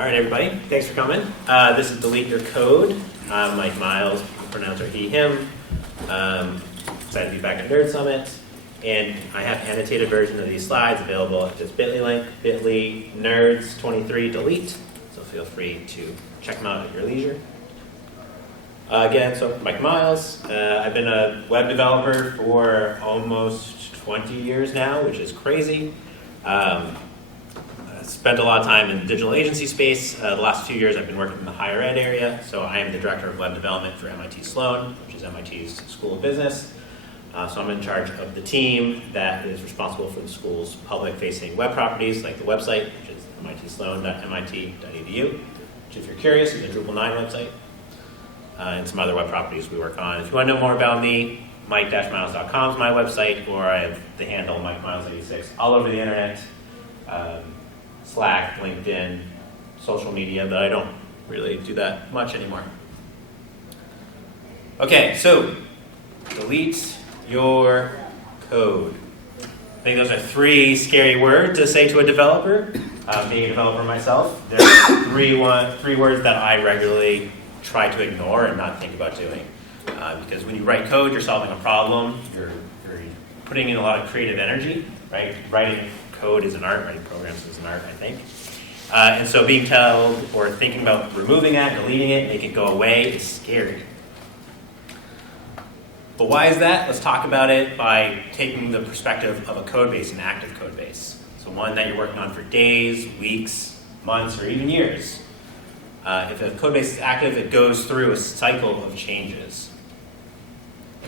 All right, everybody, thanks for coming. This is Delete Your Code. I'm Mike Miles, pronouncer he, him. Excited to be back at Nerd Summit. And I have an annotated version of these slides available at this bit.ly link, bit.ly nerds23delete. So feel free to check them out at your leisure. Again, so Mike Miles. I've been a web developer for almost 20 years now, which is crazy. Spent a lot of time in the digital agency space. The last few years I've been working in the higher ed area, so I am the director of web development for MIT Sloan, which is MIT's School of Business. So I'm in charge of the team that is responsible for the school's public-facing web properties, like the website, which is mitsloan.mit.edu, which if you're curious is a Drupal 9 website, and some other web properties we work on. If you want to know more about me, mike-miles.com is my website, or I have the handle MikeMiles86 all over the internet. Slack, LinkedIn, social media, but I don't really do that much anymore. Okay, so delete your code. I think those are three scary words to say to a developer. Being a developer myself, there are three words that I regularly try to ignore and not think about doing. Because when you write code, you're solving a problem. You're putting in a lot of creative energy, right? Writing code is an art, writing programs is an art, I think. And so being told or thinking about removing that, deleting it, making it go away is scary. But why is that? Let's talk about it by taking the perspective of a code base, an active code base. So one that you're working on for days, weeks, months, or even years. If a code base is active, it goes through a cycle of changes.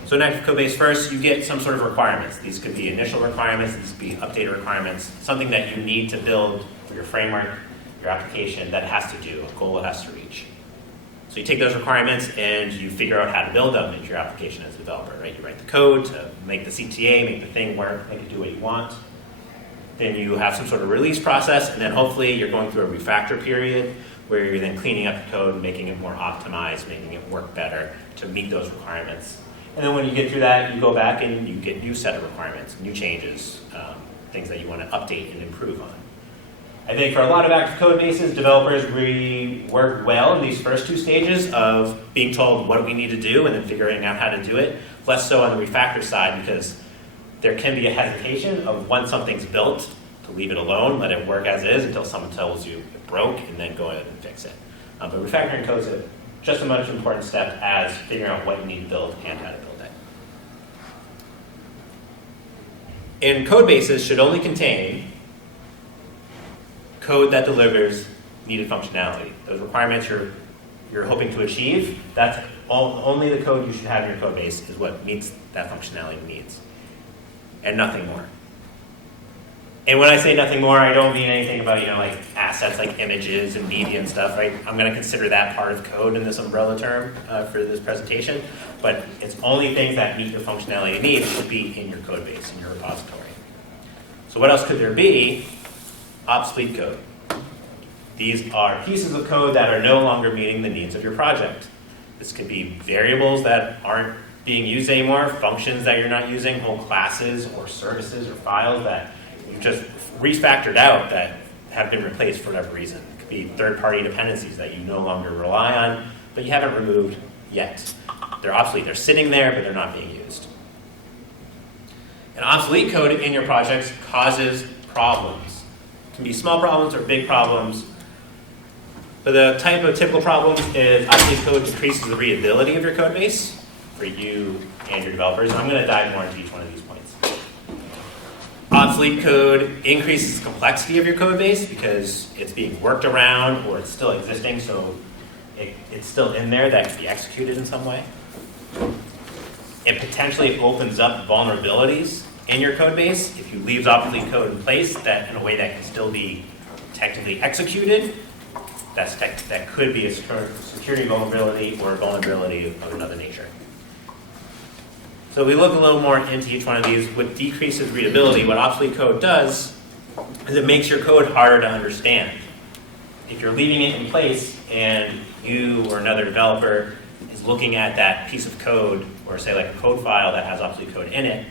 So in active code base, first, you get some sort of requirements. These could be initial requirements, these could be updated requirements, something that you need to build for your framework, your application that it has to do, a goal it has to reach. So you take those requirements and you figure out how to build them into your application as a developer, right? You write the code to make the CTA, make the thing work, make it do what you want. Then you have some sort of release process, and then hopefully you're going through a refactor period where you're then cleaning up the code, making it more optimized, making it work better to meet those requirements. And then when you get through that, you go back and you get new set of requirements, new changes, things that you want to update and improve on. I think for a lot of active code bases, developers really work well in these first two stages of being told what we need to do and then figuring out how to do it. Less so on the refactor side, because there can be a hesitation of once something's built to leave it alone, let it work as is until someone tells you it broke, and then go ahead and fix it. But refactoring code is just as much important step as figuring out what you need to build and how to build it. And code bases should only contain code that delivers needed functionality. Those requirements you're hoping to achieve, that's only the code you should have in your code base is what meets that functionality needs, and nothing more. And when I say nothing more, I don't mean anything about, like assets like images and media and stuff, right? I'm going to consider that part of code in this umbrella term for this presentation, but it's only things that meet the functionality you need should be in your code base, in your repository. So what else could there be? Obsolete code. These are pieces of code that are no longer meeting the needs of your project. This could be variables that aren't being used anymore, functions that you're not using, whole classes or services or files that you've just refactored out that have been replaced for whatever reason. It could be third-party dependencies that you no longer rely on, but you haven't removed yet. They're obsolete. They're sitting there, but they're not being used. And obsolete code in your projects causes problems. It can be small problems or big problems. But the type of typical problems is obsolete code decreases the readability of your code base for you and your developers. And I'm going to dive more into each one of these points. Obsolete code increases the complexity of your code base because it's being worked around or it's still existing, so it's still in there that can be executed in some way. It potentially opens up vulnerabilities in your code base if you leave obsolete code in place that in a way that can still be technically executed. That could be a security vulnerability or a vulnerability of another nature. So we look a little more into each one of these. What decreases readability, what obsolete code does, is it makes your code harder to understand. If you're leaving it in place and you or another developer is looking at that piece of code, or say like a code file that has obsolete code in it,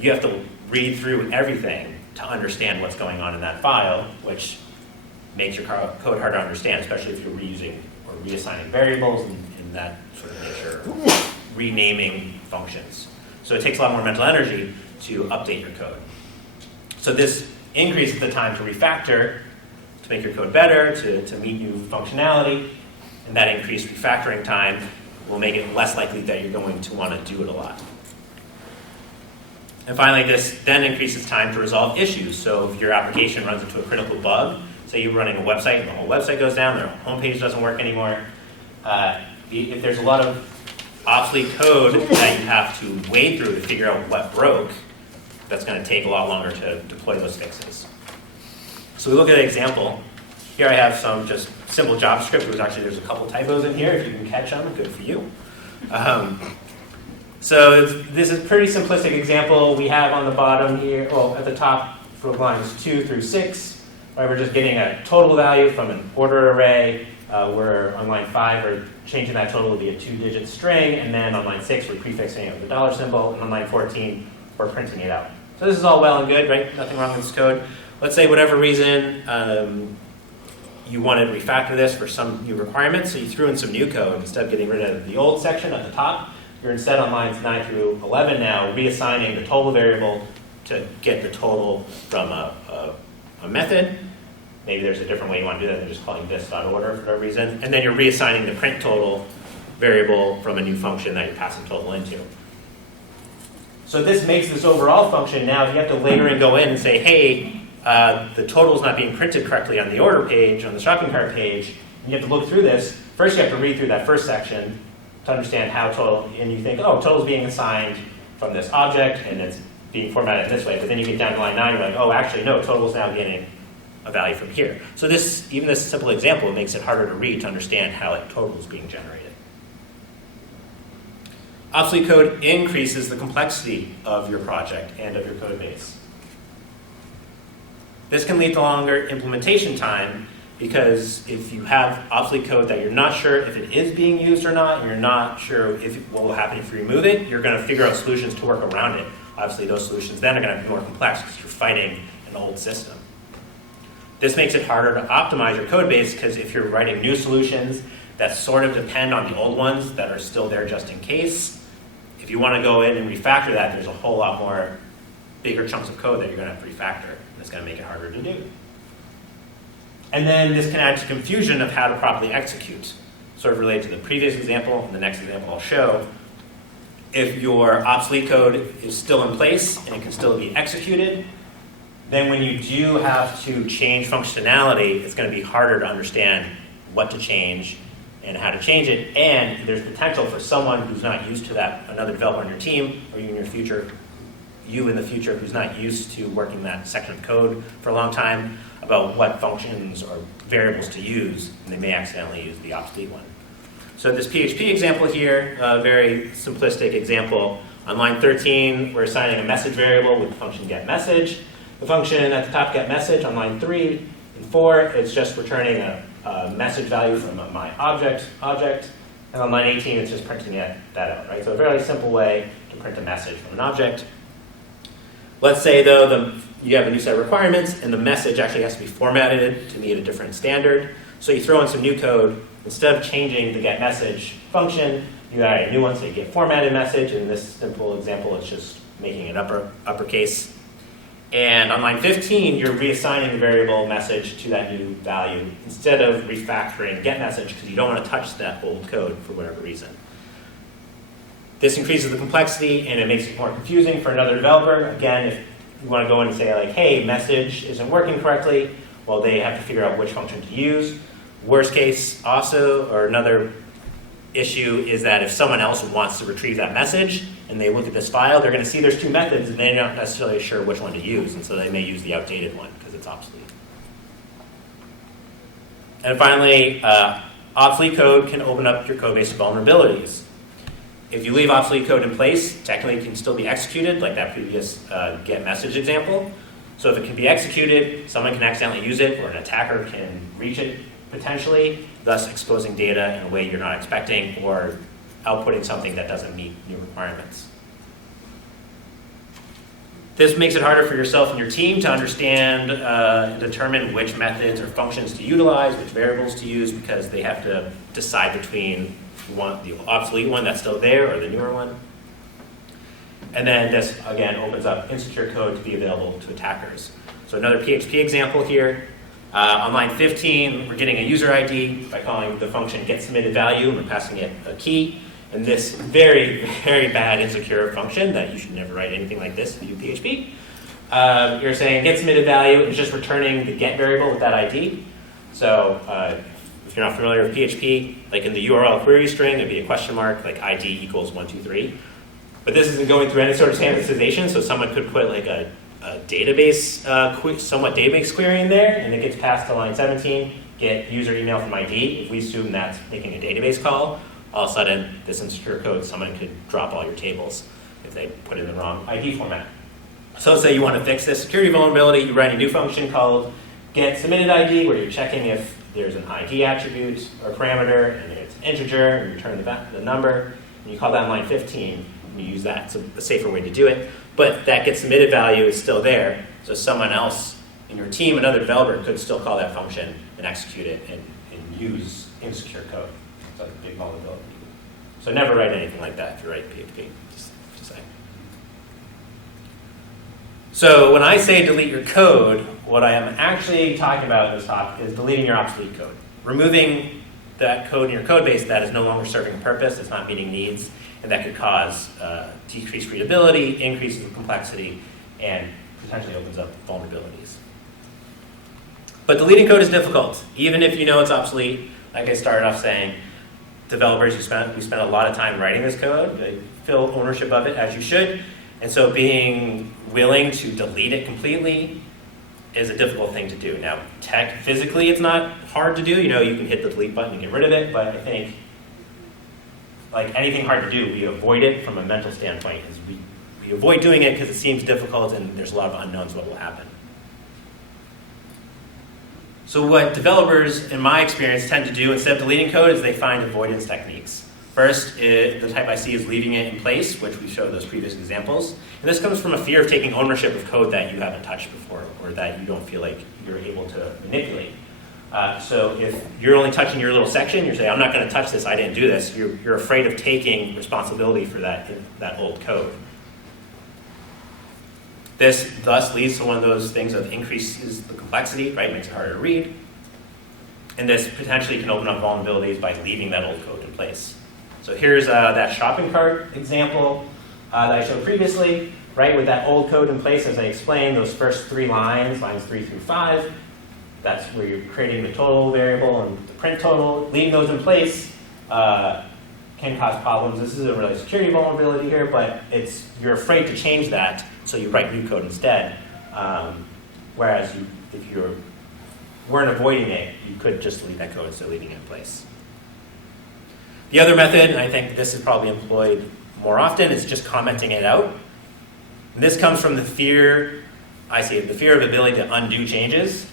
you have to read through everything to understand what's going on in that file, which makes your code hard to understand, especially if you're reusing or reassigning variables and that sort of nature, renaming functions. So it takes a lot more mental energy to update your code. So this increases the time to refactor, to make your code better, to meet new functionality, and that increased refactoring time will make it less likely that you're going to want to do it a lot. And finally, this then increases time to resolve issues. So if your application runs into a critical bug, say you're running a website and the whole website goes down, their homepage doesn't work anymore, if there's a lot of obsolete code that you have to wade through to figure out what broke, that's going to take a lot longer to deploy those fixes. So we look at an example. Here I have some just simple JavaScript. There's a couple typos in here. If you can catch them, good for you. So this is a pretty simplistic example. We have on the bottom here, well, at the top for lines 2 through 6, right, we're just getting a total value from an order array. We're on line 5, we're changing that total to be a 2-digit string, and then on line 6, we're prefixing it with a dollar symbol, and on line 14, we're printing it out. So this is all well and good, right? Nothing wrong with this code. Let's say whatever reason you wanted to refactor this for some new requirements, so you threw in some new code. Instead of getting rid of the old section at the top, you're instead on lines 9 through 11 now reassigning the total variable to get the total from a method. Maybe there's a different way you want to do that than just calling this.order for no reason. And then you're reassigning the print total variable from a new function that you're passing total into. So this makes this overall function now, if you have to later in go in and say, hey, the total is not being printed correctly on the order page, on the shopping cart page, and you have to look through this. First you have to read through that first section to understand how total, and you think, oh, total is being assigned from this object, and it's being formatted this way. But then you get down to line 9, you're like, oh, actually, no, total is now getting a value from here. So even this simple example makes it harder to read to understand how total is being generated. Obsolete code increases the complexity of your project and of your code base. This can lead to longer implementation time because if you have obsolete code that you're not sure if it is being used or not, and you're not sure what will happen if you remove it, you're going to figure out solutions to work around it. Obviously, those solutions then are going to be more complex because you're fighting an old system. This makes it harder to optimize your code base because if you're writing new solutions that sort of depend on the old ones that are still there just in case, if you want to go in and refactor that, there's a whole lot more bigger chunks of code that you're going to have to refactor. That's going to make it harder to do. And then this can add to confusion of how to properly execute. Sort of related to the previous example and the next example I'll show. If your obsolete code is still in place and it can still be executed, then when you do have to change functionality, it's going to be harder to understand what to change and how to change it. And there's potential for someone who's not used to that, another developer on your team, or you in the future who's not used to working that section of code for a long time, about what functions or variables to use, and they may accidentally use the obsolete one. So this PHP example here, a very simplistic example. On line 13, we're assigning a message variable with the function getMessage. The function at the top, getMessage, on line 3 and 4, it's just returning a message value from my object. And on line 18, it's just printing that out, right? So a very simple way to print a message from an object. Let's say, though, you have a new set of requirements, and the message actually has to be formatted to meet a different standard. So you throw in some new code. Instead of changing the getMessage function, you add a new one, so you get formatted message. In this simple example, it's just making it uppercase. And on line 15, you're reassigning the variable message to that new value instead of refactoring getMessage because you don't want to touch that old code for whatever reason. This increases the complexity and it makes it more confusing for another developer. Again, if you want to go in and say like, hey, message isn't working correctly, well, they have to figure out which function to use. Worst case also, or another issue is that if someone else wants to retrieve that message and they look at this file, they're going to see there's two methods and they're not necessarily sure which one to use, and so they may use the outdated one because it's obsolete. And finally, obsolete code can open up your code base to vulnerabilities. If you leave obsolete code in place, technically it can still be executed, like that previous getMessage example. So if it can be executed, someone can accidentally use it, or an attacker can reach it potentially, thus exposing data in a way you're not expecting, or outputting something that doesn't meet new requirements. This makes it harder for yourself and your team to understand and determine which methods or functions to utilize, which variables to use, because they have to decide between the obsolete one that's still there or the newer one. And then this, again, opens up insecure code to be available to attackers. So another PHP example here. On line 15, we're getting a user ID by calling the function getSubmittedValue, and we're passing it a key. And this very, very bad insecure function that you should never write anything like this if you use PHP. You're saying getSubmittedValue is just returning the get variable with that ID. So if you're not familiar with PHP, like in the URL query string, it'd be a question mark, like ID equals 123. But this isn't going through any sort of standardization, so someone could put like a database, somewhat database query in there, and it gets passed to line 17, get user email from ID. If we assume that's making a database call, all of a sudden, this insecure code, someone could drop all your tables if they put it in the wrong ID format. So let's say you want to fix this security vulnerability, you write a new function called getSubmittedID, where you're checking if there's an ID attribute or parameter, and it's integer, and you return the number, and you call that line 15, and you use that. It's a safer way to do it. But that getSubmittedValue is still there, so someone else in your team, another developer, could still call that function and execute it and use insecure code. It's like a big vulnerability. So never write anything like that if you write PHP, just saying. So when I say delete your code, what I am actually talking about in this talk is deleting your obsolete code. Removing that code in your code base that is no longer serving a purpose, it's not meeting needs, and that could cause decreased readability, increases in complexity, and potentially opens up vulnerabilities. But deleting code is difficult, even if you know it's obsolete. Like I started off saying, developers, we spend a lot of time writing this code. They feel ownership of it, as you should. And so being willing to delete it completely is a difficult thing to do. Now, physically, it's not hard to do. You know, you can hit the delete button and get rid of it, but I think like anything hard to do, we avoid it from a mental standpoint. We avoid doing it because it seems difficult and there's a lot of unknowns what will happen. So what developers, in my experience, tend to do instead of deleting code is they find avoidance techniques. First, the type I see is leaving it in place, which we showed those previous examples. And this comes from a fear of taking ownership of code that you haven't touched before or that you don't feel like you're able to manipulate. So if you're only touching your little section, you're saying, I'm not going to touch this, I didn't do this. You're afraid of taking responsibility for that old code. This thus leads to one of those things of increases the complexity, right? Makes it harder to read. And this potentially can open up vulnerabilities by leaving that old code in place. So here's that shopping cart example that I showed previously, right? With that old code in place, as I explained, those first 3 lines, lines 3 through 5, that's where you're creating the total variable and the print total. Leaving those in place can cause problems. This is a really security vulnerability here, but you're afraid to change that, so you write new code instead. Whereas if you weren't avoiding it, you could just delete that code instead of leaving it in place. The other method, and I think this is probably employed more often, is just commenting it out. And this comes from the fear of ability to undo changes.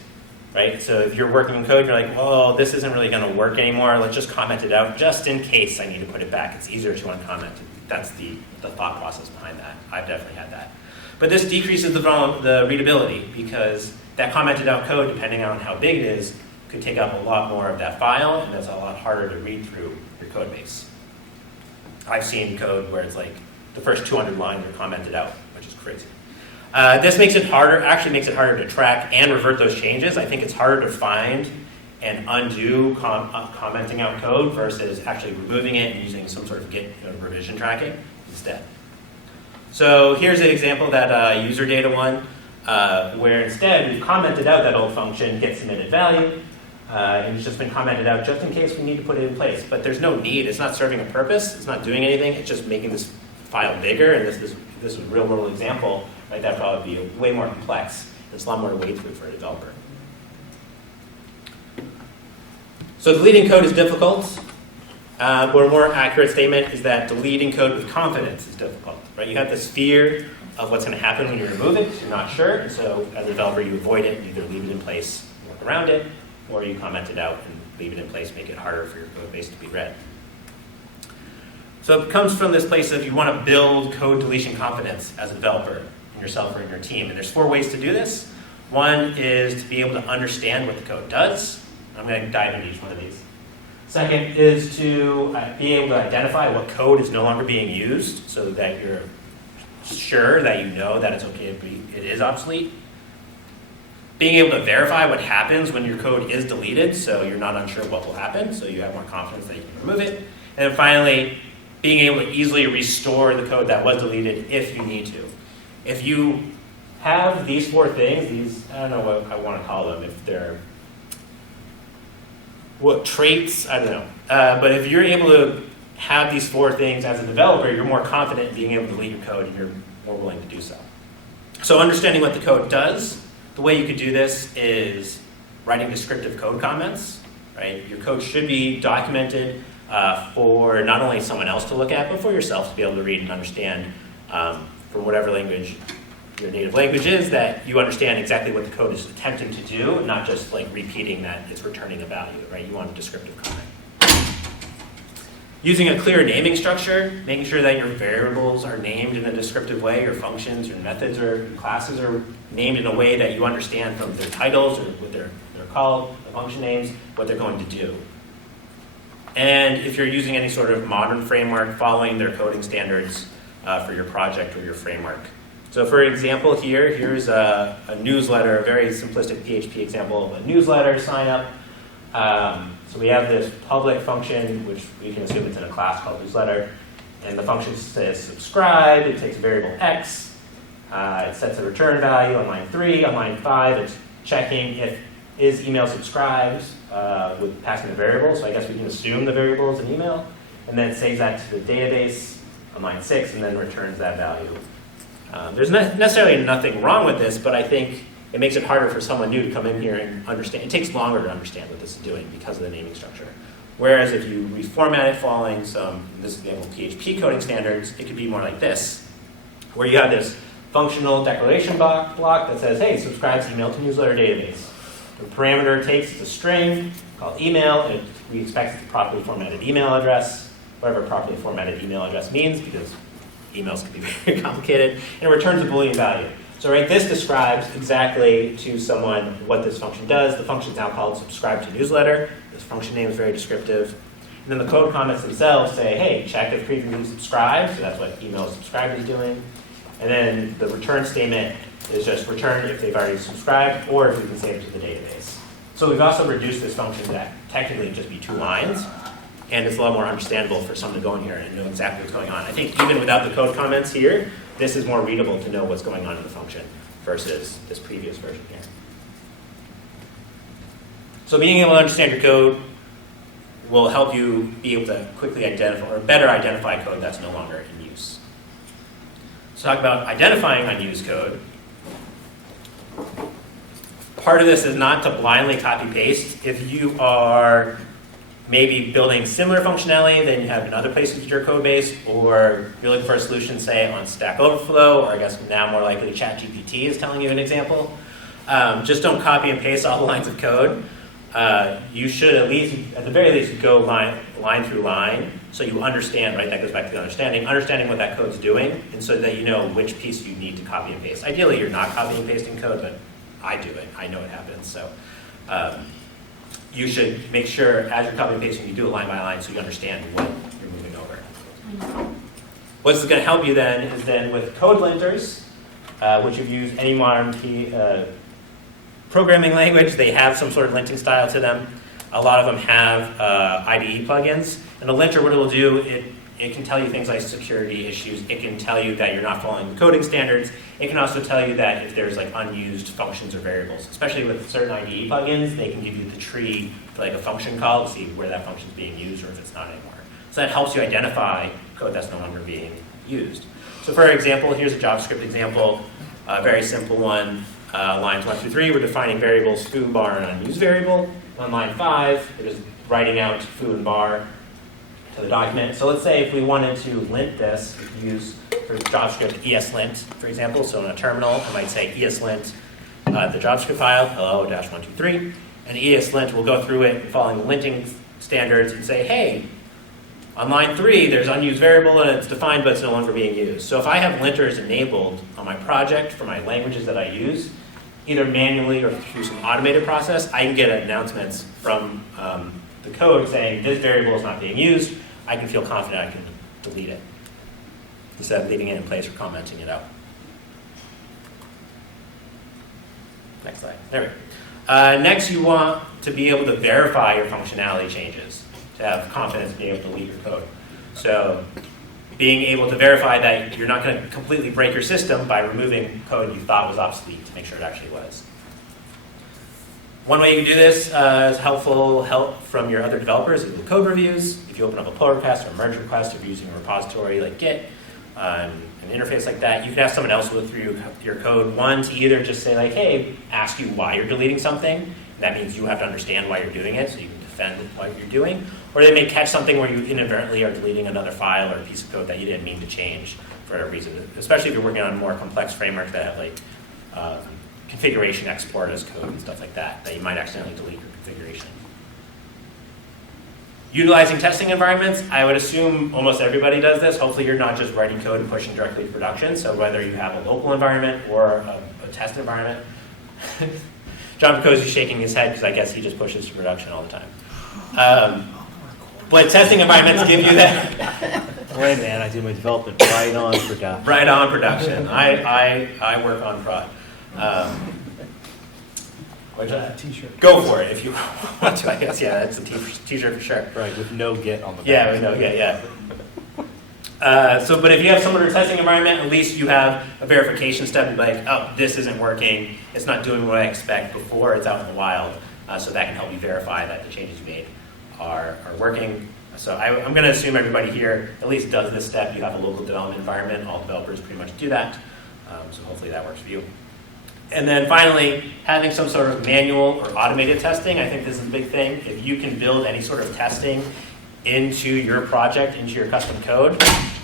Right? So if you're working in code, you're like, well, this isn't really going to work anymore. Let's just comment it out just in case I need to put it back. It's easier to uncomment. That's the thought process behind that. I've definitely had that. But this decreases the readability because that commented out code, depending on how big it is, could take up a lot more of that file, and that's a lot harder to read through your code base. I've seen code where it's like the first 200 lines are commented out, which is crazy. This makes it harder to track and revert those changes. I think it's harder to find and undo commenting out code versus actually removing it and using some sort of Git revision tracking instead. So here's an example, that user data one, where instead we've commented out that old function, getSubmittedValue, and it's just been commented out just in case we need to put it in place. But there's no need. It's not serving a purpose. It's not doing anything. It's just making this file bigger, and this is a real-world example. Right, that'd probably be way more complex. There's a lot more to wade through for a developer. So deleting code is difficult. But a more accurate statement is that deleting code with confidence is difficult. Right? You have this fear of what's going to happen when you remove it. You're not sure, and so as a developer, you avoid it. You either leave it in place, work around it, or you comment it out and leave it in place, make it harder for your code base to be read. So it comes from this place of you want to build code deletion confidence as a developer. in yourself or in your team. And there's 4 ways to do this. One is to be able to understand what the code does. I'm going to dive into each one of these. Second is to be able to identify what code is no longer being used so that you're sure that you know that it's okay to be, it is obsolete. Being able to verify what happens when your code is deleted so you're not unsure what will happen, so you have more confidence that you can remove it. And then finally, being able to easily restore the code that was deleted if you need to. If you have these 4 things, these, I don't know what I want to call them, if they're what traits, I don't know. But if you're able to have these 4 things as a developer, you're more confident in being able to delete your code and you're more willing to do so. So understanding what the code does, the way you could do this is writing descriptive code comments, right? Your code should be documented for not only someone else to look at, but for yourself to be able to read and understand from whatever language your native language is, that you understand exactly what the code is attempting to do, not just like repeating that it's returning a value, right? You want a descriptive comment. Using a clear naming structure, making sure that your variables are named in a descriptive way, your functions, your methods, or your classes are named in a way that you understand from their titles or what they're called, the function names, what they're going to do. And if you're using any sort of modern framework, following their coding standards for your project or your framework. So for example here's a newsletter, a very simplistic PHP example of a newsletter sign up. So we have this public function, which we can assume it's in a class called newsletter. And the function says subscribe, it takes a variable x, it sets a return value on line 3, on line 5 it's checking if is email subscribed with passing the variable. So I guess we can assume the variable is an email. And then it saves that to the database on line 6 and then returns that value. There's not necessarily nothing wrong with this, but I think it makes it harder for someone new to come in here and understand. It takes longer to understand what this is doing because of the naming structure. Whereas if you reformat it following some, in this example, PHP coding standards, it could be more like this, where you have this functional declaration block that says, hey, subscribe email to newsletter database. The parameter it takes is a string called email, and we expect it's a properly formatted email address, whatever properly formatted email address means, because emails can be very complicated, and it returns a Boolean value. So right, this describes exactly to someone what this function does. The function is now called subscribe to newsletter. This function name is very descriptive. And then the code comments themselves say, hey, check if previously subscribed, so that's what email subscribed is doing. And then the return statement is just return if they've already subscribed, or if we can save it to the database. So we've also reduced this function to that technically just be 2 lines, and it's a lot more understandable for someone to go in here and know exactly what's going on. I think even without the code comments here, this is more readable to know what's going on in the function versus this previous version here. So being able to understand your code will help you be able to quickly identify, or better identify code that's no longer in use. Let's talk about identifying unused code. Part of this is not to blindly copy-paste. If you are maybe building similar functionality than you have in other places in your code base, or you're looking for a solution, say, on Stack Overflow, or I guess now more likely ChatGPT is telling you an example. Just don't copy and paste all the lines of code. You should at the very least, go line through line so you understand, right? That goes back to the understanding what that code's doing, and so that you know which piece you need to copy and paste. Ideally, you're not copying and pasting code, but I do it. I know it happens. So you should make sure as you're copying and pasting, you do it line by line so you understand what you're moving over. What's going to help you then is then with code linters, which you've used any modern programming language, they have some sort of linting style to them. A lot of them have IDE plugins. And a linter, what it will do, it can tell you things like security issues. It can tell you that you're not following the coding standards. It can also tell you that if there's like unused functions or variables, especially with certain IDE plugins, they can give you the tree for like a function call to see where that function is being used or if it's not anymore. So that helps you identify code that's no longer being used. So for example, here's a JavaScript example, a very simple one. Lines 1 through 3, we're defining variables foo, bar, and unused variable. On line 5, we're just writing out foo and bar to the document. So let's say if we wanted to lint this, we could use for JavaScript ESLint, for example. So in a terminal, I might say ESLint, the JavaScript file, hello-123, and ESLint will go through it following the linting standards and say, hey, On line 3, there's unused variable and it's defined but it's no longer being used. So if I have linters enabled on my project for my languages that I use, either manually or through some automated process, I can get announcements from the code saying this variable is not being used. I can feel confident I can delete it instead of leaving it in place or commenting it out. Next slide. There we go. Next, you want to be able to verify your functionality changes, to have confidence in being able to delete your code. So being able to verify that you're not going to completely break your system by removing code you thought was obsolete to make sure it actually was. One way you can do this is helpful help from your other developers with code reviews. If you open up a pull request or a merge request, if you're using a repository like Git, an interface like that, you can have someone else look through your code. One, to either just say like, hey, ask you why you're deleting something. That means you have to understand why you're doing it so you can defend what you're doing. Or they may catch something where you inadvertently are deleting another file or a piece of code that you didn't mean to change for a reason, especially if you're working on more complex frameworks that have like configuration export as code and stuff like that, that you might accidentally delete your configuration. Utilizing testing environments, I would assume almost everybody does this. Hopefully you're not just writing code and pushing directly to production, so whether you have a local environment or a test environment. John Pico's shaking his head because I guess he just pushes to production all the time. But testing environments give you that. Right, man, I do my development right on production. Right on production. I work on prod. T-shirt. Go for it if you want to, I guess. Yeah, that's a t-shirt for sure. Right, with no Git on the back. Yeah, we know, yeah. But if you have some sort of testing environment, at least you have a verification step like, oh, this isn't working. It's not doing what I expect before it's out in the wild. So that can help you verify that the changes you made are working. So I'm going to assume everybody here at least does this step. You have a local development environment. All developers pretty much do that. So hopefully that works for you. And then finally, having some sort of manual or automated testing. I think this is a big thing. If you can build any sort of testing into your project, into your custom code,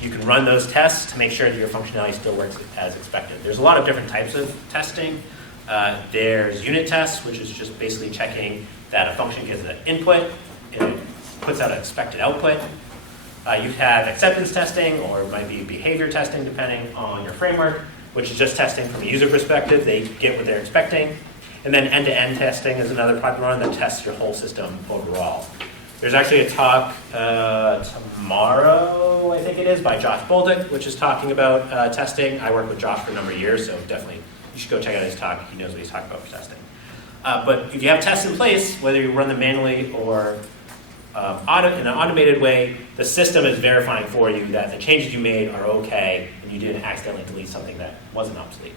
you can run those tests to make sure that your functionality still works as expected. There's a lot of different types of testing. There's unit tests, which is just basically checking that a function gets an input and it puts out an expected output. You have acceptance testing, or it might be behavior testing, depending on your framework, which is just testing from a user perspective. They get what they're expecting. And then end-to-end testing is another popular one that tests your whole system overall. There's actually a talk tomorrow, I think it is, by Josh Bolduc, which is talking about testing. I worked with Josh for a number of years, so definitely you should go check out his talk. He knows what he's talking about for testing. But if you have tests in place, whether you run them manually or in an automated way, the system is verifying for you that the changes you made are okay and you didn't accidentally delete something that wasn't obsolete.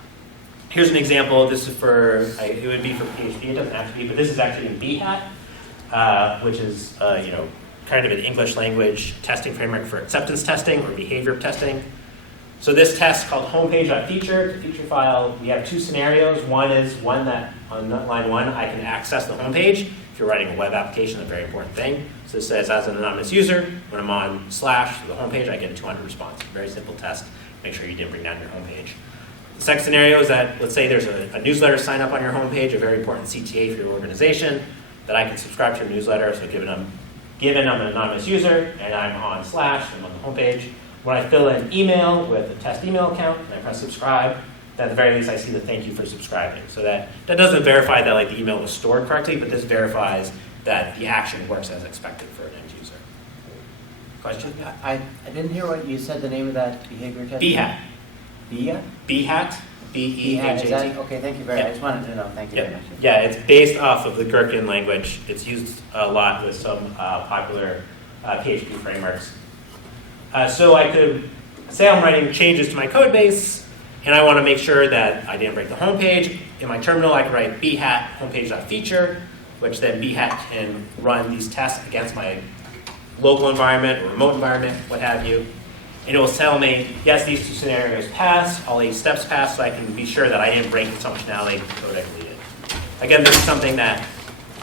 Here's an example. This is for, it would be for PHP, it doesn't have to be, but this is actually in BHAT, which is kind of an English language testing framework for acceptance testing or behavior testing. So this test called homepage.feature, the feature file, we have two scenarios. One is one that on line 1, I can access the homepage. If you're writing a web application, a very important thing. So it says, as an anonymous user, when I'm on / the homepage, I get a 200 response. Very simple test. Make sure you didn't bring down your homepage. The second scenario is that, let's say there's a newsletter sign up on your homepage, a very important CTA for your organization, that I can subscribe to your newsletter. So given I'm an anonymous user and I'm on / I'm on the homepage, when I fill in email with a test email account and I press subscribe, at the very least I see the thank you for subscribing. So that doesn't verify that the email was stored correctly, but this verifies that the action works as expected for an end user. Question? I didn't hear what you said the name of that behavior test. BHAT. BHAT? BHAT. B-E-H-A-T. Okay, thank you very much. I just wanted to know. Thank you very much. Yeah, it's based off of the Gherkin language. It's used a lot with some popular PHP frameworks. So I could say I'm writing changes to my code base, and I want to make sure that I didn't break the homepage. In my terminal, I can write bhat homepage.feature, which then bhat can run these tests against my local environment or remote environment, what have you. And it will tell me, yes, these two scenarios pass, all 8 steps pass, so I can be sure that I didn't break the functionality of the code I deleted. Again, this is something that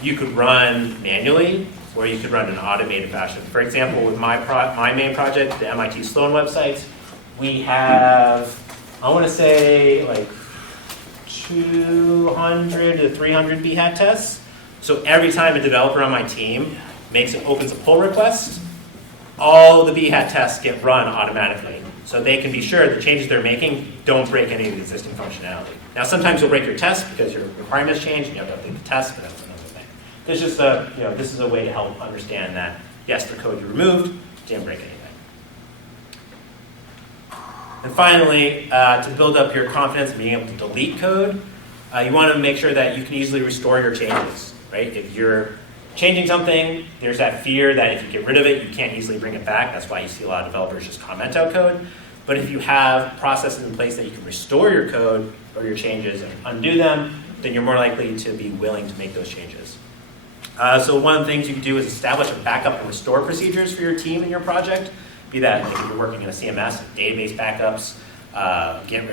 you could run manually, or you could run in an automated fashion. For example, with my main project, the MIT Sloan websites, we have, I want to say, 200 to 300 BHAT tests. So every time a developer on my team opens a pull request, all the BHAT tests get run automatically. So they can be sure the changes they're making don't break any of the existing functionality. Now, sometimes you'll break your test because your requirements change and you have to update the test, but that's another thing. This is a way to help understand that, yes, the code you removed didn't break anything. And finally, to build up your confidence in being able to delete code, you want to make sure that you can easily restore your changes, right? If you're changing something, there's that fear that if you get rid of it, you can't easily bring it back. That's why you see a lot of developers just comment out code. But if you have processes in place that you can restore your code or your changes and undo them, then you're more likely to be willing to make those changes. So one of the things you can do is establish a backup and restore procedures for your team and your project. Be that like if you're working in a CMS, database backups, Git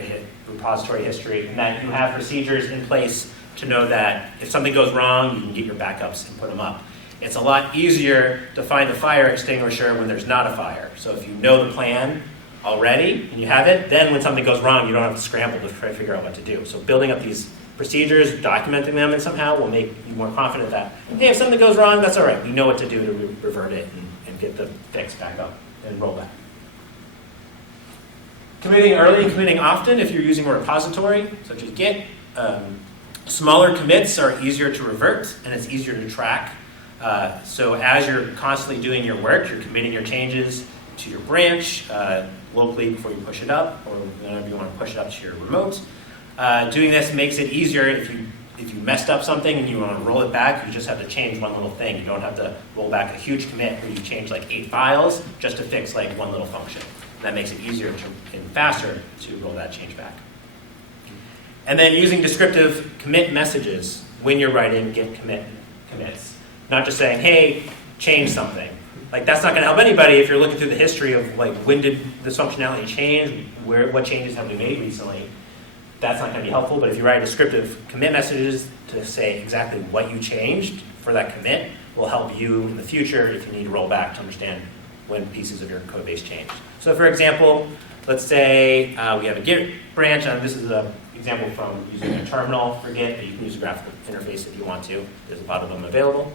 repository history, and that you have procedures in place to know that if something goes wrong, you can get your backups and put them up. It's a lot easier to find a fire extinguisher when there's not a fire. So if you know the plan already and you have it, then when something goes wrong, you don't have to scramble to try to figure out what to do. So building up these procedures, documenting them and somehow will make you more confident that, hey, if something goes wrong, that's all right. We know what to do to revert it and get the fix back up and roll back. Committing early and committing often if you're using a repository, such as Git. Smaller commits are easier to revert and it's easier to track. So as you're constantly doing your work, you're committing your changes to your branch locally before you push it up, or whenever you want to push it up to your remote. Doing this makes it easier if you messed up something and you want to roll it back, you just have to change one little thing. You don't have to roll back a huge commit where you change like 8 files just to fix like one little function. And that makes it easier and faster to roll that change back. And then using descriptive commit messages when you're writing Git commits. Not just saying, hey, change something. Like that's not going to help anybody if you're looking through the history of like when did this functionality change, what changes have we made recently. That's not going to be helpful, but if you write descriptive commit messages to say exactly what you changed for that commit will help you in the future if you need to roll back to understand when pieces of your code base changed. So for example, let's say we have a Git branch, and this is an example from using a terminal for Git, but you can use a graphical interface if you want to. There's a lot of them available.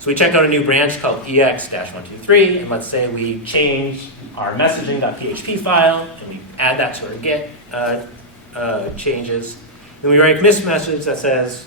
So we check out a new branch called ex-123, and let's say we change our messaging.php file, and we add that to our Git changes. Then we write a commit message that says,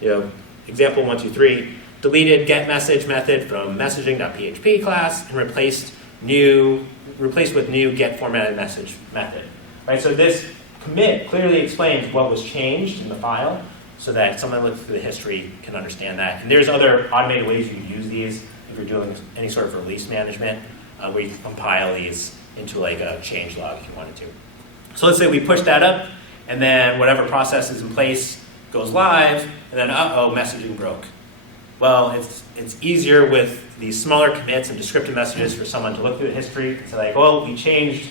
example 123, deleted get message method from messaging.php class and replaced with new get formatted message method. Right? So this commit clearly explains what was changed in the file so that someone looking through the history can understand that. And there's other automated ways you can use these if you're doing any sort of release management where you can compile these into like a change log if you wanted to. So let's say we push that up, and then whatever process is in place goes live, and then messaging broke. Well, it's easier with these smaller commits and descriptive messages for someone to look through the history and say like, well, we changed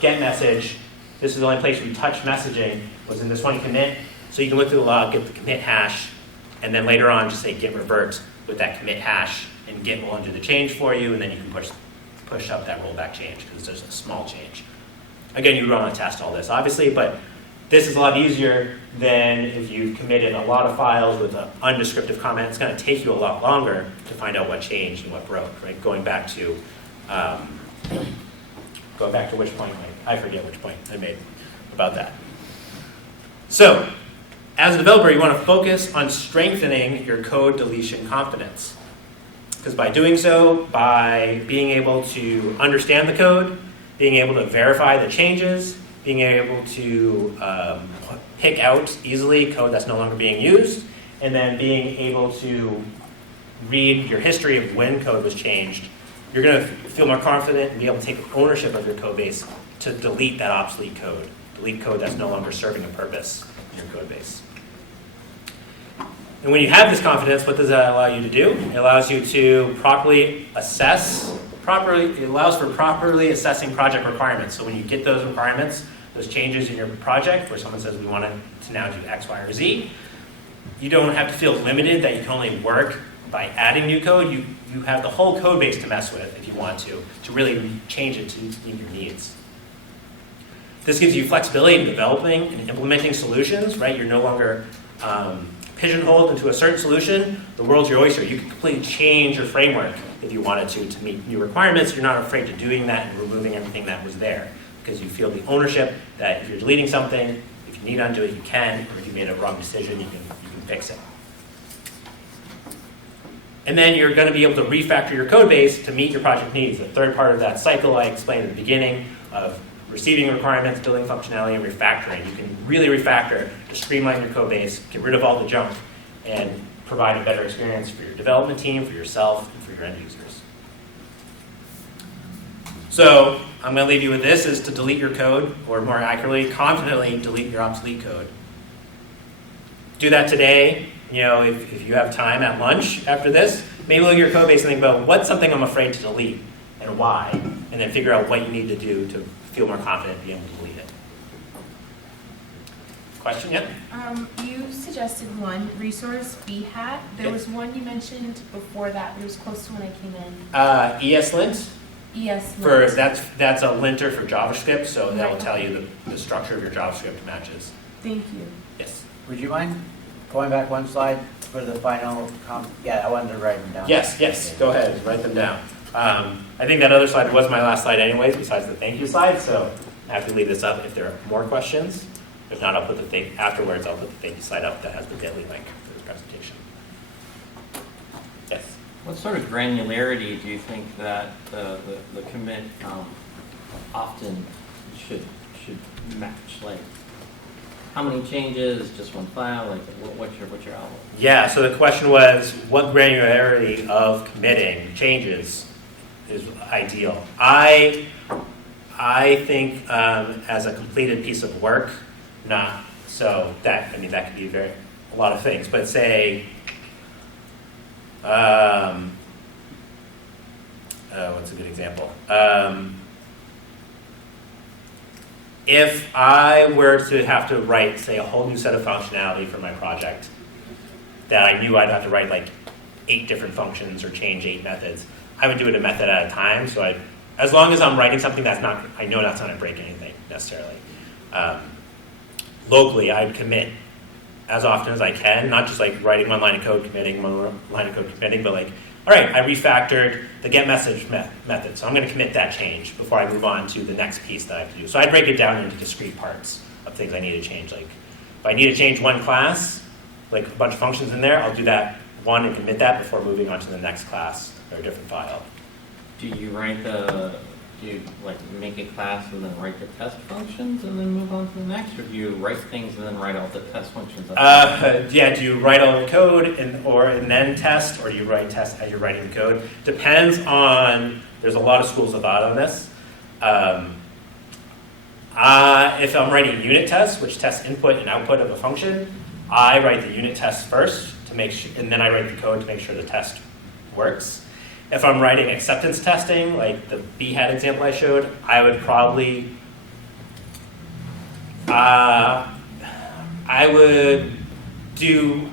get message. This is the only place we touched messaging was in this one commit. So you can look through the log, get the commit hash, and then later on just say git revert with that commit hash, and Git will undo the change for you, and then you can push up that rollback change because it's just a small change. Again, you want to test all this, obviously, but this is a lot easier than if you've committed a lot of files with an undescriptive comment. It's going to take you a lot longer to find out what changed and what broke, right? Going back to which point, I forget which point I made about that. So, as a developer, you want to focus on strengthening your code deletion confidence. Because by doing so, by being able to understand the code, being able to verify the changes, being able to pick out easily code that's no longer being used, and then being able to read your history of when code was changed, you're going to feel more confident and be able to take ownership of your code base to delete that obsolete code, delete code that's no longer serving a purpose in your code base. And when you have this confidence, what does that allow you to do? It allows you to properly assess. It allows for properly assessing project requirements. So when you get those requirements, those changes in your project, where someone says we want to now do X, Y, or Z, you don't have to feel limited that you can only work by adding new code. You have the whole code base to mess with if you want to really change it to meet your needs. This gives you flexibility in developing and implementing solutions, right? You're no longer pigeonholed into a certain solution. The world's your oyster. You can completely change your framework if you wanted to meet new requirements. You're not afraid to doing that and removing everything that was there because you feel the ownership that if you're deleting something, if you need to undo it, you can, or if you made a wrong decision, you can fix it. And then you're going to be able to refactor your code base to meet your project needs. The third part of that cycle I explained at the beginning of receiving requirements, building functionality, and refactoring. You can really refactor to streamline your code base, get rid of all the junk, and provide a better experience for your development team, for yourself, and for your end users. So I'm going to leave you with this, is to delete your code, or more accurately, confidently delete your obsolete code. Do that today. If you have time at lunch after this, maybe look at your code base and think about what's something I'm afraid to delete and why, and then figure out what you need to do to feel more confident being able to delete it. Question, yeah? You suggested one resource, BHAT. There was one you mentioned before that, but it was close to when I came in. ESLint. ESLint. That's a linter for JavaScript, so that will tell you the structure of your JavaScript matches. Thank you. Yes. Would you mind going back one slide for the final yeah, I wanted to write them down. Yes, go ahead, write them down. I think that other slide was my last slide anyways, besides the thank you slide, so I have to leave this up if there are more questions. If not, I'll put afterwards, I'll put the thank you slide up that has the bit.ly link for the presentation. Yes? What sort of granularity do you think that the commit often should match? Like, how many changes, just one file? Like, what's your outlook? Yeah, so the question was, what granularity of committing changes is ideal? I think as a completed piece of work, not so that could be a lot of things, but say what's a good example? If I were to have to write, say, a whole new set of functionality for my project that I knew I'd have to write like 8 different functions or change 8 methods, I would do it a method at a time. So as long as I'm writing something I know that's not going to break anything necessarily. Locally, I'd commit as often as I can, not just like writing one line of code, committing, one line of code, committing, but like, all right, I refactored the get message method, so I'm going to commit that change before I move on to the next piece that I have to do. So I break it down into discrete parts of things I need to change. Like, if I need to change one class, like a bunch of functions in there, I'll do that one and commit that before moving on to the next class or a different file. Do you make a class and then write the test functions and then move on to the next, or do you write things and then write all the test functions? Do you write all the code and then test, or do you write test as you're writing the code? Depends on, there's a lot of schools of thought on this. If I'm writing unit tests, which test input and output of a function, I write the unit tests first to make sure, and then I write the code to make sure the test works. If I'm writing acceptance testing, like the BHAT example I showed, I would probably, I would do,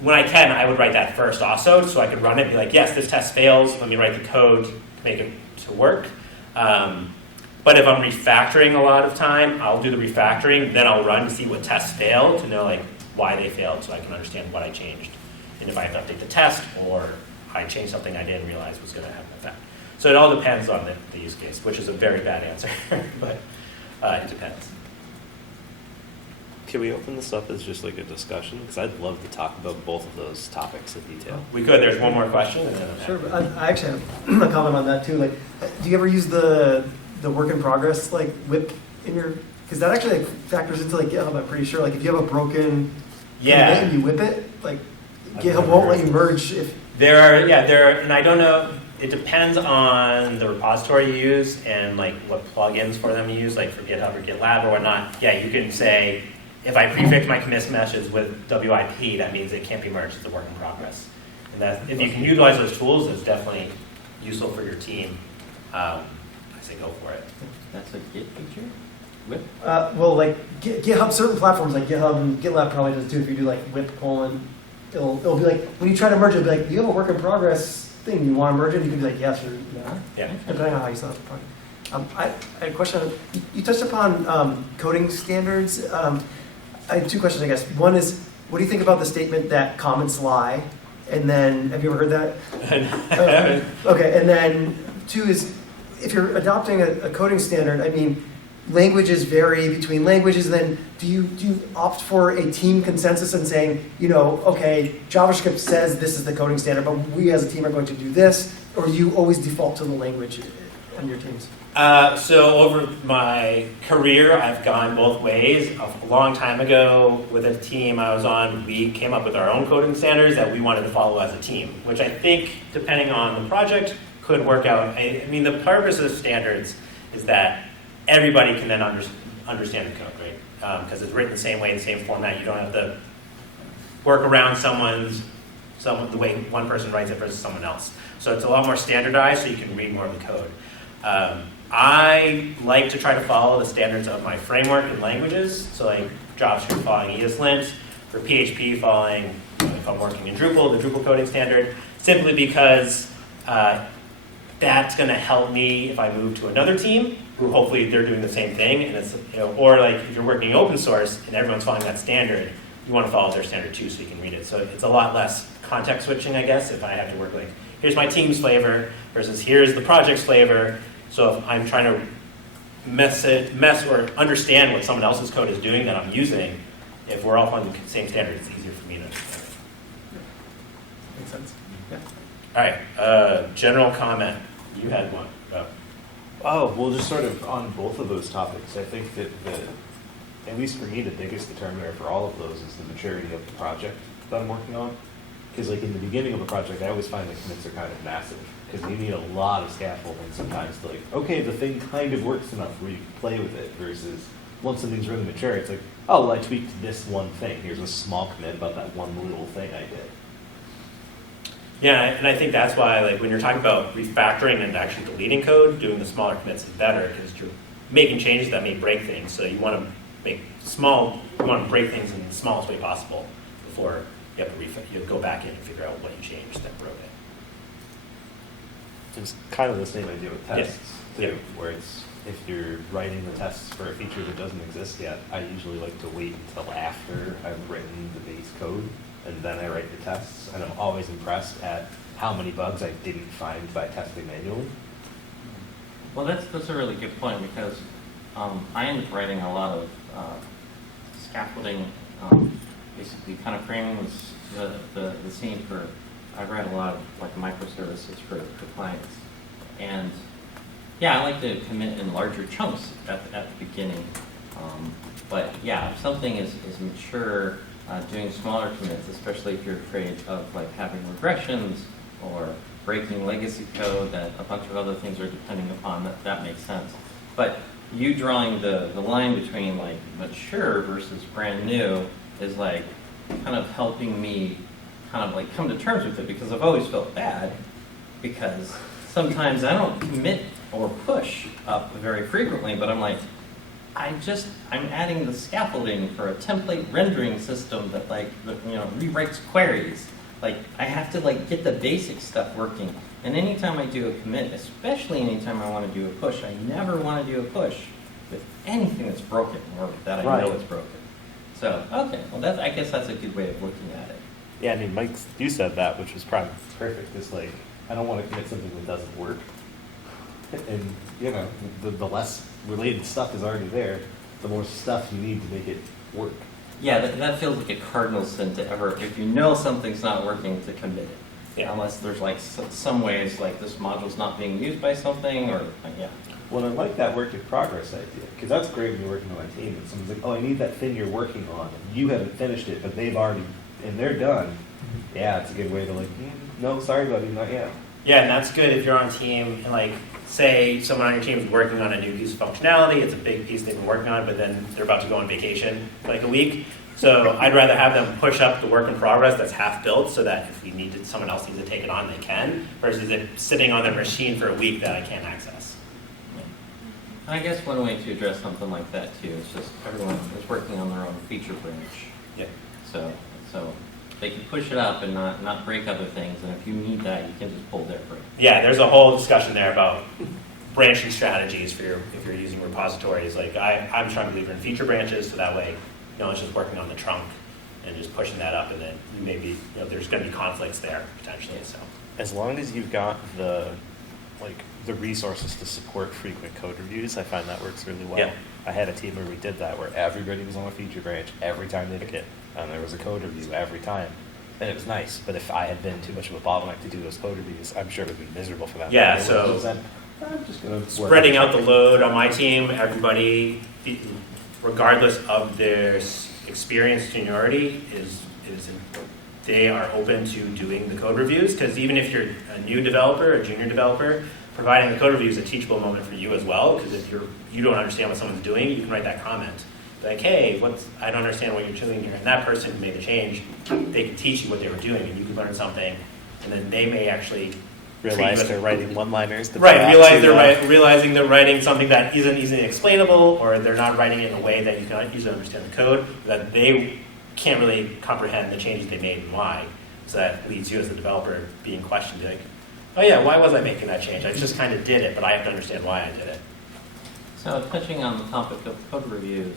when I can, I would write that first also, so I could run it and be like, yes, this test fails, let me write the code to make it to work. But if I'm refactoring a lot of time, I'll do the refactoring, then I'll run to see what tests failed to know like why they failed so I can understand what I changed. And if I have to update the test or I changed something I didn't realize was going to have an effect. So it all depends on the use case, which is a very bad answer, but it depends. Can we open this up as just like a discussion? Because I'd love to talk about both of those topics in detail. We could. There's one more question. And then Sure. I actually have a comment on that too. Like, do you ever use the work in progress like whip in your? Because that actually like factors into like GitHub. I'm pretty sure. Like if you have a broken commit and you whip it, like GitHub won't let you merge if. There are, and I don't know, it depends on the repository you use and like what plugins for them you use, like for GitHub or GitLab or whatnot. Yeah, you can say, if I prefix my commit meshes with WIP, that means it can't be merged, it's a work in progress. And that, if you can utilize those tools, it's definitely useful for your team. I say go for it. That's a Git feature? Whip? Well, like GitHub, certain platforms like GitHub and GitLab probably does too. If you do like whip : it'll be like, when you try to merge it, it'll be like, do you have a work in progress thing? You want to merge it? You can be like, yes or no. Yeah. Depending on how you set up the project. I had a question. You touched upon coding standards. I had 2 questions, I guess. One is, what do you think about the statement that comments lie? And then, have you ever heard that? haven't. Okay, and then 2 is, if you're adopting a coding standard, I mean, languages vary between languages, and then do you opt for a team consensus and saying, okay, JavaScript says this is the coding standard, but we as a team are going to do this, or do you always default to the language on your teams? So over my career, I've gone both ways. A long time ago, with a team I was on, we came up with our own coding standards that we wanted to follow as a team, which I think, depending on the project, could work out. I mean, the purpose of standards is that everybody can then understand the code, right? Because it's written the same way, in the same format. You don't have to work around the way one person writes it versus someone else. So it's a lot more standardized, so you can read more of the code. I like to try to follow the standards of my framework and languages. So like JavaScript following ESLint, for PHP following, if I'm working in Drupal, the Drupal coding standard, simply because that's going to help me if I move to another team, who hopefully they're doing the same thing. And it's, or like if you're working open source and everyone's following that standard, you want to follow their standard too so you can read it. So it's a lot less context switching, I guess, if I have to work like, here's my team's flavor versus here's the project's flavor. So if I'm trying to mess or understand what someone else's code is doing that I'm using, if we're all following the same standard, it's easier for me to understand. Makes sense. Yeah. All right, general comment. You had one. Oh, well, just sort of on both of those topics, I think that at least for me, the biggest determiner for all of those is the maturity of the project that I'm working on. Because like in the beginning of a project, I always find the commits are kind of massive. Because you need a lot of scaffolding sometimes to like, okay, the thing kind of works enough where you can play with it, versus once something's really mature, it's like, oh, well, I tweaked this one thing. Here's a small commit about that one little thing I did. Yeah, and I think that's why, like, when you're talking about refactoring and actually deleting code, doing the smaller commits is better because you're making changes that may break things. So you want to break things in the smallest way possible before you have to you go back in and figure out what you changed that broke it. It's kind of the same idea with tests, too, Yeah. where it's, if you're writing the tests for a feature that doesn't exist yet, I usually like to wait until after I've written the base code, and then I write the tests, and I'm always impressed at how many bugs I didn't find by testing manually. Well, that's a really good point, because I ended up writing a lot of scaffolding, basically kind of framing the scene for, I write a lot of like microservices for clients. And yeah, I like to commit in larger chunks at the beginning. But yeah, if something is mature, doing smaller commits, especially if you're afraid of like having regressions or breaking legacy code that a bunch of other things are depending upon, that makes sense. But you drawing the line between like mature versus brand new is like kind of helping me kind of like come to terms with it, because I've always felt bad because sometimes I don't commit or push up very frequently, but I'm like, I'm adding the scaffolding for a template rendering system that like, rewrites queries. Like I have to like get the basic stuff working. And anytime I do a commit, especially anytime I want to do a push, I never want to do a push with anything that's broken or that I know is broken. So, okay, well I guess that's a good way of looking at it. Yeah, I mean, Mike, you said that, which was probably perfect. It's like, I don't want to commit something that doesn't work. And, the less related stuff is already there, the more stuff you need to make it work. Yeah, that feels like a cardinal sin to ever, if you know something's not working, to commit it. Yeah. Unless there's like some ways like this module's not being used by something, or yeah. Well, I like that work in progress idea, because that's great when you're working on a team and someone's like, oh, I need that thing you're working on, and you haven't finished it, but they've already, and they're done. Yeah, it's a good way to like, no, sorry buddy, not yet. Yeah, and that's good if you're on a team and like, say someone on your team is working on a new piece of functionality, it's a big piece they've been working on, but then they're about to go on vacation for like a week. So I'd rather have them push up the work in progress that's half built so that if someone else needs to take it on, they can, versus it sitting on their machine for a week that I can't access. I guess one way to address something like that too is just everyone is working on their own feature branch. Yeah. So they can push it up and not break other things, and if you need that, you can just pull their branch. Yeah, there's a whole discussion there about branching strategies if you're using repositories. Like I'm a strong believer in feature branches, so that way, it's just working on the trunk and just pushing that up, and then maybe there's going to be conflicts there potentially. So As long as you've got the resources to support frequent code reviews, I find that works really well. Yeah. I had a team where we did that, where everybody was on a feature branch every time they took it, and there was a code review every time, and it was nice. But if I had been too much of a bottleneck to do those code reviews, I'm sure it would be miserable for them. Yeah, so I'm just gonna spreading out the load on my team, everybody, regardless of their experience, seniority, is they are open to doing the code reviews, because even if you're a new developer, a junior developer, providing the code review is a teachable moment for you as well, because if you don't understand what someone's doing, you can write that comment. Like, hey, I don't understand what you're doing here. And that person who made the change, they can teach you what they were doing, and you can learn something, and then they may actually realize they're writing one-liners. Realizing they're writing something that isn't easily explainable, or they're not writing it in a way that you can easily understand the code, that they can't really comprehend the changes they made and why. So that leads you as a developer being questioned, like, oh yeah, why was I making that change? I just kind of did it, but I have to understand why I did it. So touching on the topic of code reviews,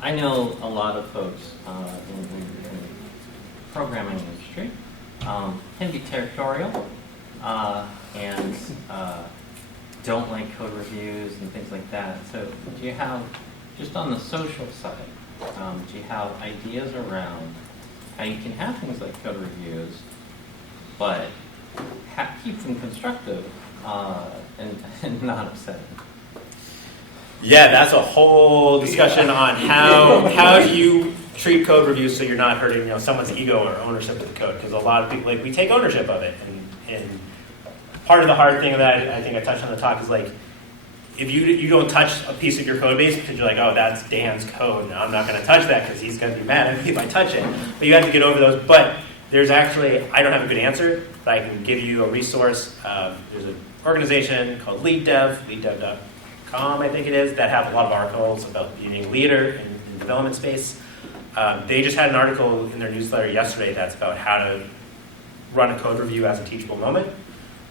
I know a lot of folks in the programming industry can be territorial and don't like code reviews and things like that. So do you have, just on the social side, do you have ideas around how you can have things like code reviews, but keep them constructive and not upsetting? Yeah, that's a whole discussion on how do you treat code reviews so you're not hurting someone's ego or ownership of the code, because a lot of people, we take ownership of it, and part of the hard thing that I think I touched on the talk is if you don't touch a piece of your code base because you're like, oh, that's Dan's code, now I'm not going to touch that because he's going to be mad at me if I touch it. But you have to get over those. But there's actually, I don't have a good answer, but I can give you a resource. There's an organization called leaddev.com, I think it is, that have a lot of articles about being a leader in development space. They just had an article in their newsletter yesterday that's about how to run a code review as a teachable moment.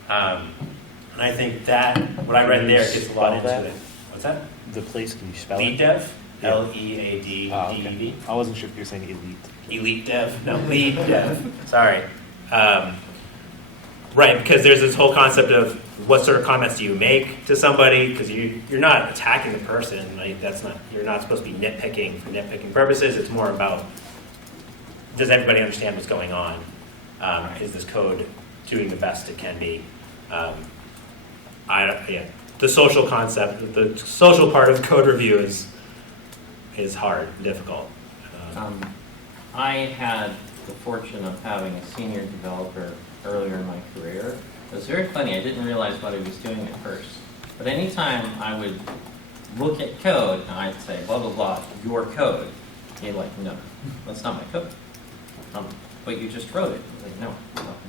And I think that what I read there gets a lot into it. What's that? The place, can you spell it? Lead Dev, Leaddev. Okay. I wasn't sure if you were saying elite. Elite Dev, no, Lead Dev. Sorry. Right, because there's this whole concept of what sort of comments do you make to somebody, because you're not attacking the person. You're not supposed to be nitpicking for nitpicking purposes. It's more about, does everybody understand what's going on? Is this code doing the best it can be? The social concept, the social part of code review is hard and difficult. I had the fortune of having a senior developer earlier in my career. It was very funny. I didn't realize what he was doing at first. But anytime I would look at code and I'd say, blah, blah, blah, your code, he'd like, no, that's not my code. But you just wrote it. Like, no,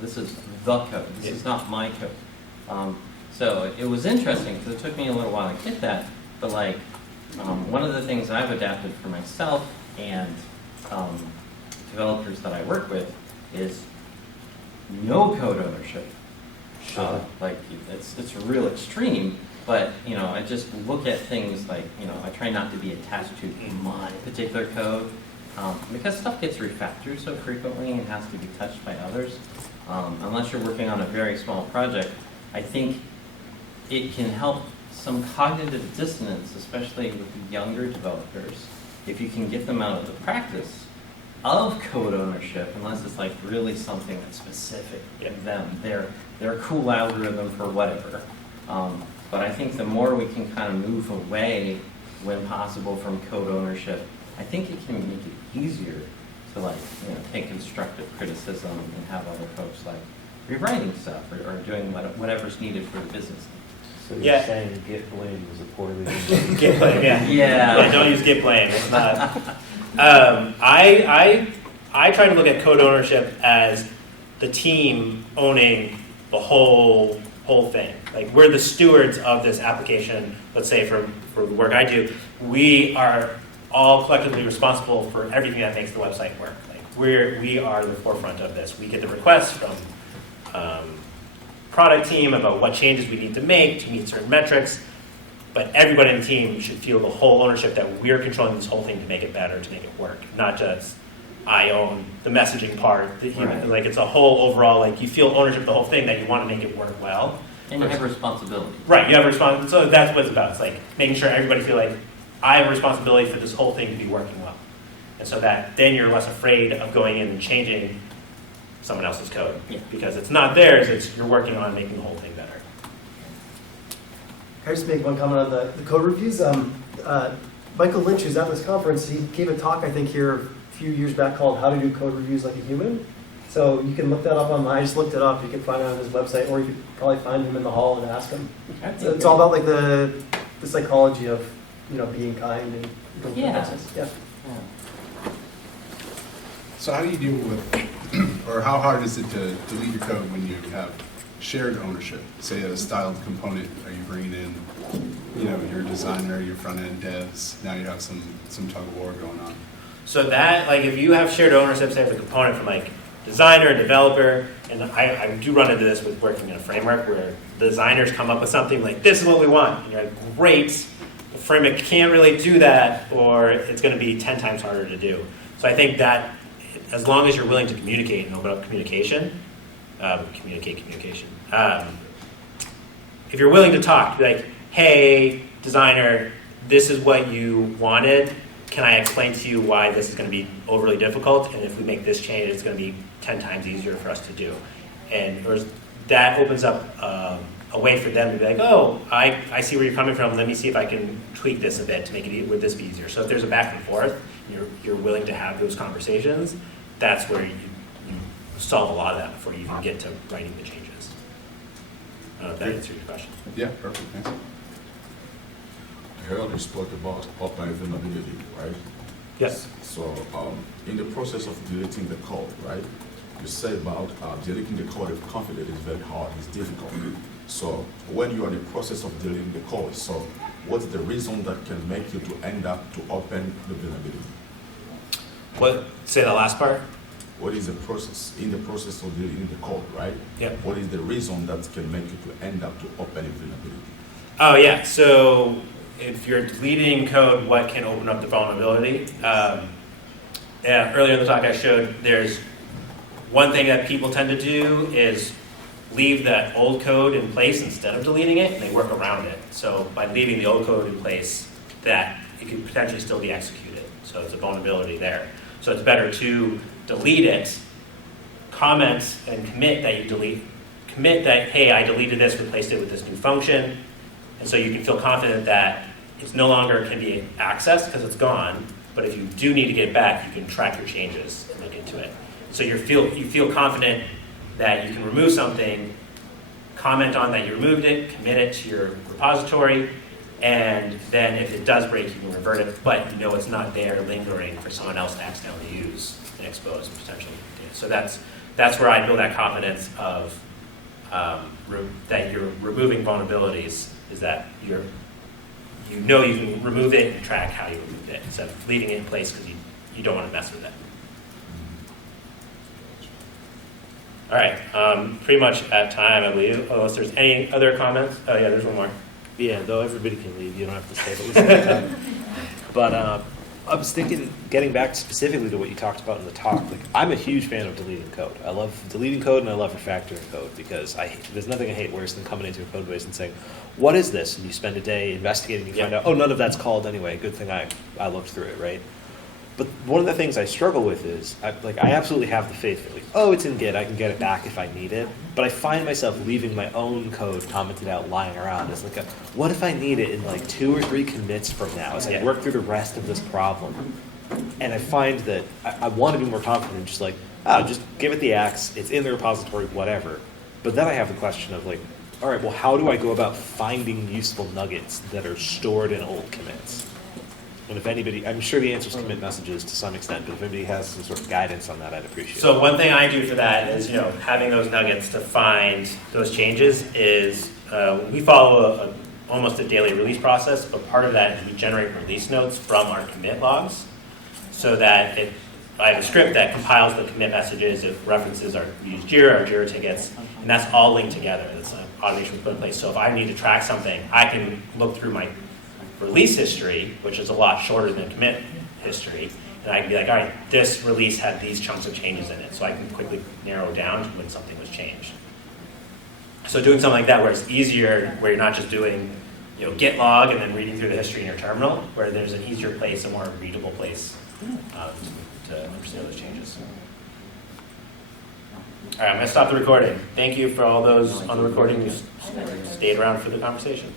this is the code. This is not my code. So it was interesting because it took me a little while to get that. But one of the things I've adapted for myself and developers that I work with is no code ownership. It's a real extreme, but I just look at things I try not to be attached to my particular code because stuff gets refactored so frequently and has to be touched by others. Unless you're working on a very small project, I think it can help some cognitive dissonance, especially with the younger developers, if you can get them out of the practice of code ownership, unless it's really something that's specific to them, their cool algorithm for whatever. But I think the more we can kind of move away, when possible, from code ownership, I think it can make it easier to take constructive criticism and have other folks rewriting stuff or doing whatever's needed for the business. So you're saying Git blame is a poorly used Git blame, yeah, don't use Git blame. It's not. I try to look at code ownership as the team owning the whole thing. We're the stewards of this application. Let's say for the work I do, we are all collectively responsible for everything that makes the website work. We are the forefront of this. We get the requests from product team about what changes we need to make to meet certain metrics, but everybody in the team should feel the whole ownership that we're controlling this whole thing to make it better, to make it work, not just I own the messaging part. Like it's a whole overall, like you feel ownership of the whole thing that you want to make it work well. And you have responsibility. Right, you have responsibility. So that's what it's about. It's like making sure everybody feel like I have a responsibility for this whole thing to be working well. And so that then you're less afraid of going in and changing someone else's code. Yeah. Because it's not theirs, it's you're working on making the whole thing better. Can I just make one comment on the code reviews? Michael Lynch, who's at this conference, he gave a talk, I think, here a few years back called How to Do Code Reviews Like a Human. So you can look that up online. I just looked it up. You can find it on his website, or you could probably find him in the hall and ask him. So it's all about like the psychology of being kind and doing Yeah. process. Yeah. So how do you deal with, or how hard is it to delete your code when you have shared ownership? Say a styled component, are you bringing in, your designer, your front-end devs, now you have some tug of war going on. So that, like if you have shared ownership, say of a component from like designer, developer, and I do run into this with working in a framework where the designers come up with something like, this is what we want. And you're like, great, the framework can't really do that, or it's going to be 10 times harder to do. So I think that as long as you're willing to communicate and open up communication, if you're willing to talk, be like, hey, designer, this is what you wanted. Can I explain to you why this is going to be overly difficult? And if we make this change, it's going to be 10 times easier for us to do. And that opens up a way for them to be like, oh, I see where you're coming from. Let me see if I can tweak this a bit to make it, would this be easier? So if there's a back and forth, you're willing to have those conversations, that's where you solve a lot of that before you even get to writing the changes. I don't know if that answers your question. Yeah, perfect, thanks. I heard you spoke about open vulnerability, right? Yes. So in the process of deleting the code, right, you said about deleting the code if confident is very hard, it's difficult. So when you are in the process of deleting the code, so what's the reason that can make you to end up to open the vulnerability? What? Say the last part? What is the process, in the process of deleting the code, right? Yep. What is the reason that can make you to end up to open a vulnerability? Oh yeah, so if you're deleting code, what can open up the vulnerability? Earlier in the talk I showed there's one thing that people tend to do is leave that old code in place instead of deleting it, and they work around it. So by leaving the old code in place, that it could potentially still be executed. So it's a vulnerability there. So it's better to delete it, comment and commit that you delete, commit that, hey, I deleted this, replaced it with this new function, and so you can feel confident that it's no longer can be accessed because it's gone, but if you do need to get it back, you can track your changes and look into it. So you feel confident that you can remove something, comment on that you removed it, commit it to your repository, and then if it does break, you can revert it, but you know it's not there lingering for someone else to accidentally use and expose and potentially do. So that's where I build that confidence of that you're removing vulnerabilities, is that you can remove it and track how you removed it instead of leaving it in place because you don't want to mess with it. All right, pretty much at time, I believe, unless there's any other comments. Oh yeah, there's one more. Yeah, though everybody can leave, you don't have to stay, but listen to them. But I was thinking, getting back specifically to what you talked about in the talk, like I'm a huge fan of deleting code. I love deleting code and I love refactoring code because there's nothing I hate worse than coming into a code base and saying, what is this? And you spend a day investigating and you find out, oh, none of that's called anyway. Good thing I looked through it, right? But one of the things I struggle with is, I absolutely have the faith that, oh, it's in Git, I can get it back if I need it. But I find myself leaving my own code commented out lying around. It's like, what if I need it in 2 or 3 commits from now as I work through the rest of this problem? And I find that I want to be more confident, just just give it the axe, it's in the repository, whatever. But then I have the question of all right, well, how do I go about finding useful nuggets that are stored in old commits? And if anybody, I'm sure the answer is commit messages to some extent, but if anybody has some sort of guidance on that, I'd appreciate it. So one thing I do for that is, having those nuggets to find those changes is we follow almost a daily release process, but part of that is we generate release notes from our commit logs so that I have a script that compiles the commit messages, it references we use Jira or Jira tickets, and that's all linked together. That's an automation we put in place. So if I need to track something, I can look through my release history, which is a lot shorter than commit history, And I can be like, all right, this release had these chunks of changes in it, so I can quickly narrow down when something was changed. So doing something like that where it's easier, where you're not just doing git log and then reading through the history in your terminal, where there's an easier place, a more readable place to understand those changes. All right, I'm going to stop the recording. Thank you for all those on the recording who stayed around for the conversation.